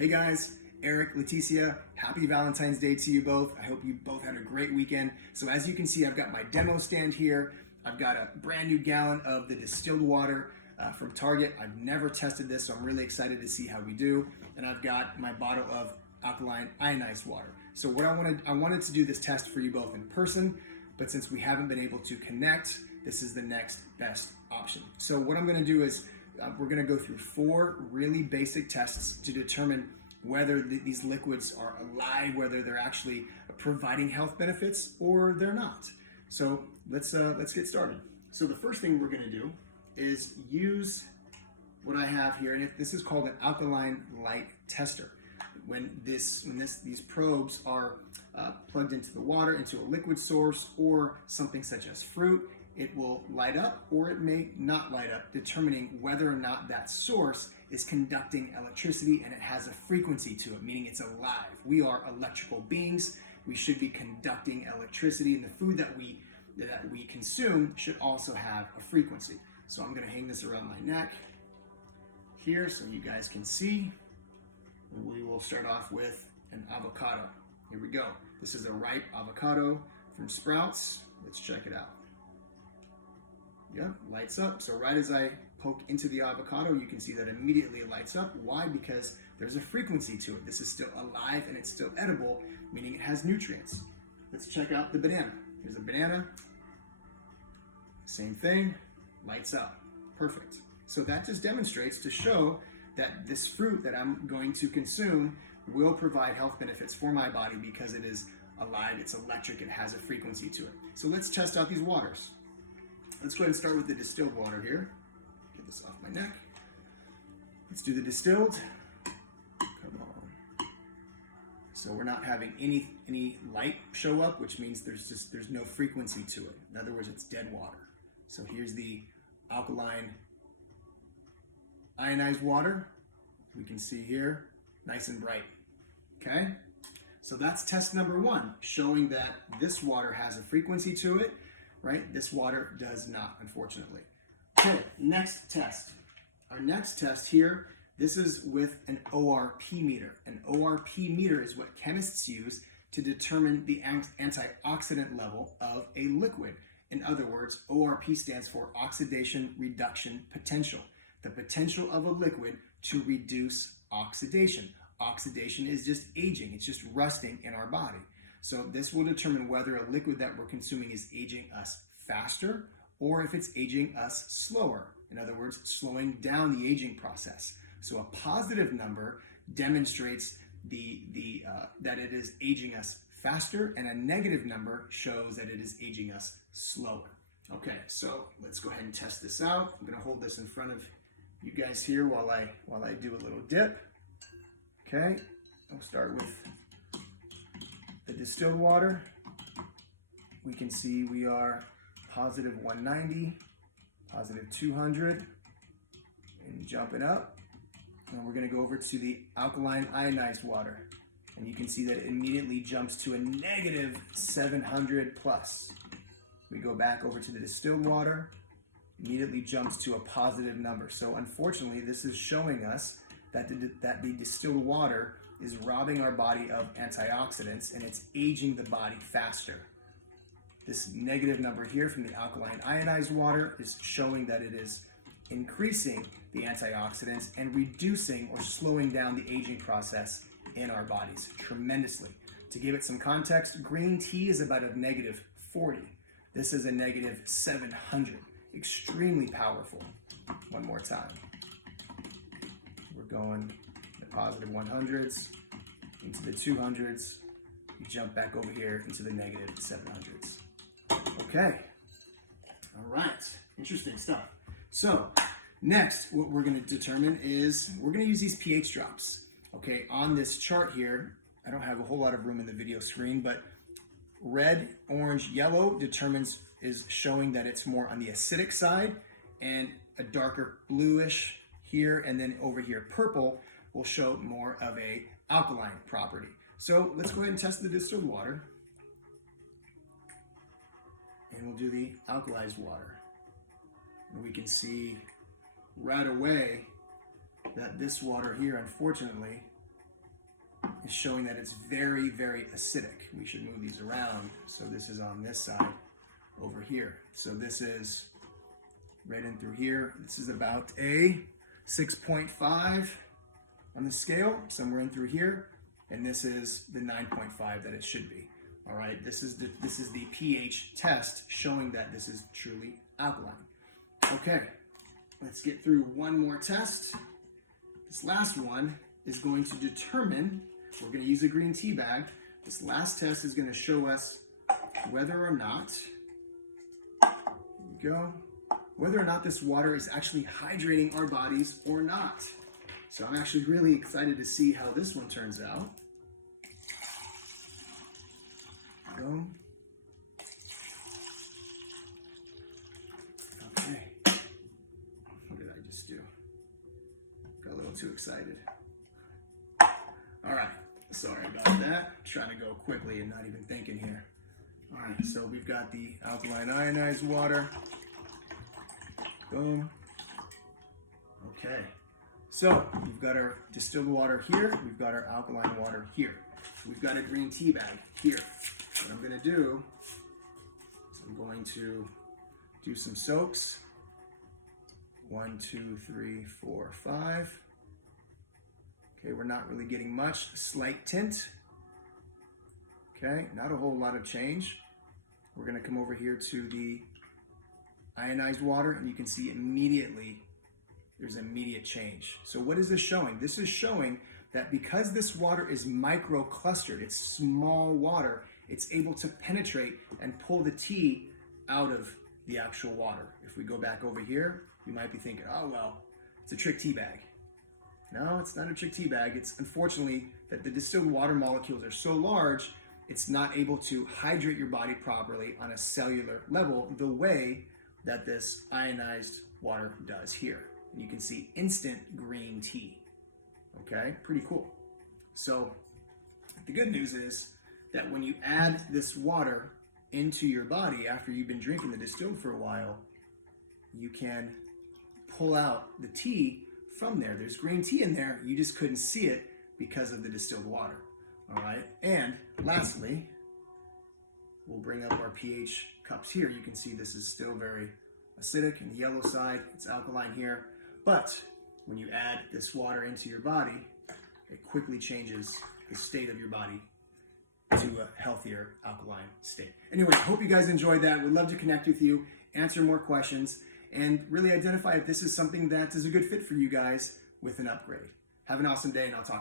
Hey guys, Eric, Leticia, happy Valentine's Day to you both. I hope you both had a great weekend. So as you can see, I've got my demo stand here. I've got a brand new gallon of the distilled water from Target. I've never tested this, so I'm really excited to see how we do. And I've got my bottle of alkaline ionized water. So what I wanted to do this test for you both in person, but since we haven't been able to connect, this is the next best option. So what I'm gonna do is we're gonna go through 4 really basic tests to determine whether these liquids are alive, whether they're actually providing health benefits or they're not. So let's get started. So the first thing we're gonna do is use what I have here, and this is called an alkaline light tester. When these probes are plugged into the water, into a liquid source or something such as fruit, it will light up or it may not light up, determining whether or not that source is conducting electricity and it has a frequency to it, meaning it's alive. We are electrical beings. We should be conducting electricity, and the food that we consume should also have a frequency. So I'm gonna hang this around my neck here so you guys can see. We will start off with an avocado. Here we go. This is a ripe avocado from Sprouts. Let's check it out. Yep, lights up. So right as I poke into the avocado, you can see that immediately it lights up. Why? Because there's a frequency to it. This is still alive and it's still edible, meaning it has nutrients. Let's check out the banana. Here's a banana. Same thing, lights up. Perfect. So that just demonstrates to show that this fruit that I'm going to consume will provide health benefits for my body because it is alive, it's electric, it has a frequency to it. So let's test out these waters. Let's go ahead and start with the distilled water here. Get this off my neck. Let's do the distilled. Come on. So we're not having any light show up, which means there's no frequency to it. In other words, it's dead water. So here's the alkaline ionized water. We can see here, nice and bright. Okay? So that's test number 1, showing that this water has a frequency to it, right? This water does not, unfortunately. Okay, next test. Our next test here, this is with an ORP meter. An ORP meter is what chemists use to determine the antioxidant level of a liquid. In other words, ORP stands for oxidation reduction potential. The potential of a liquid to reduce oxidation. Oxidation is just aging, it's just rusting in our body. So this will determine whether a liquid that we're consuming is aging us faster or if it's aging us slower. In other words, slowing down the aging process. So a positive number demonstrates that it is aging us faster, and a negative number shows that it is aging us slower. Okay, so let's go ahead and test this out. I'm gonna hold this in front of you guys here while I do a little dip. Okay, we'll start with the distilled water. We can see we are positive 190, positive 200, and jumping up. And we're gonna go over to the alkaline ionized water. And you can see that it immediately jumps to a negative 700 plus. We go back over to the distilled water, immediately jumps to a positive number. So unfortunately, this is showing us that the distilled water is robbing our body of antioxidants and it's aging the body faster. This negative number here from the alkaline ionized water is showing that it is increasing the antioxidants and reducing or slowing down the aging process in our bodies tremendously. To give it some context, green tea is about a negative 40. This is a negative 700. Extremely powerful. One more time. We're going the positive 100s into the 200s. You jump back over here into the negative 700s. Okay. All right. Interesting stuff. So next, what we're going to determine is we're going to use these pH drops. Okay, on this chart here, I don't have a whole lot of room in the video screen, but red, orange, yellow is showing that it's more on the acidic side, and a darker bluish here, and then over here purple will show more of a alkaline property. So let's go ahead and test the distilled water, and we'll do the alkalized water. And we can see right away that this water here, unfortunately, is showing that it's very, very acidic. We should move these around. So this is on this side over here. So this is right in through here. This is about a 6.5 on the scale, somewhere in through here. And this is the 9.5 that it should be. All right, this is the pH test showing that this is truly alkaline. Okay, let's get through one more test. This last one is going to determine, we're going to use a green tea bag. This last test is going to show us whether or not, here we go, whether or not this water is actually hydrating our bodies or not. So I'm actually really excited to see how this one turns out. Go. Okay. What did I just do? Got a little too excited. All right. Sorry about that. Trying to go quickly and not even thinking here. All right. So we've got the alkaline ionized water. Boom. Okay. So we've got our distilled water here. We've got our alkaline water here. We've got a green tea bag here. What I'm going to do is I'm going to do some soaks. 1, 2, 3, 4, 5. Okay, we're not really getting much. Slight tint. Okay, not a whole lot of change. We're going to come over here to the ionized water, and you can see immediately there's immediate change. So what is this showing? This is showing that because this water is micro-clustered, it's small water, it's able to penetrate and pull the tea out of the actual water. If we go back over here, you might be thinking, oh, well, it's a trick tea bag. No, it's not a trick tea bag. It's unfortunately that the distilled water molecules are so large, it's not able to hydrate your body properly on a cellular level the way that this ionized water does here. And you can see instant green tea. Okay, pretty cool. So the good news is that when you add this water into your body after you've been drinking the distilled for a while, you can pull out the tea from there. There's green tea in there, you just couldn't see it because of the distilled water. All right, and lastly, we'll bring up our pH cups here. You can see this is still very acidic in the yellow side. It's alkaline here, but when you add this water into your body, it quickly changes the state of your body to a healthier alkaline state. Anyway, I hope you guys enjoyed that. We'd love to connect with you, answer more questions, and really identify if this is something that is a good fit for you guys with an upgrade. Have an awesome day, and I'll talk to you.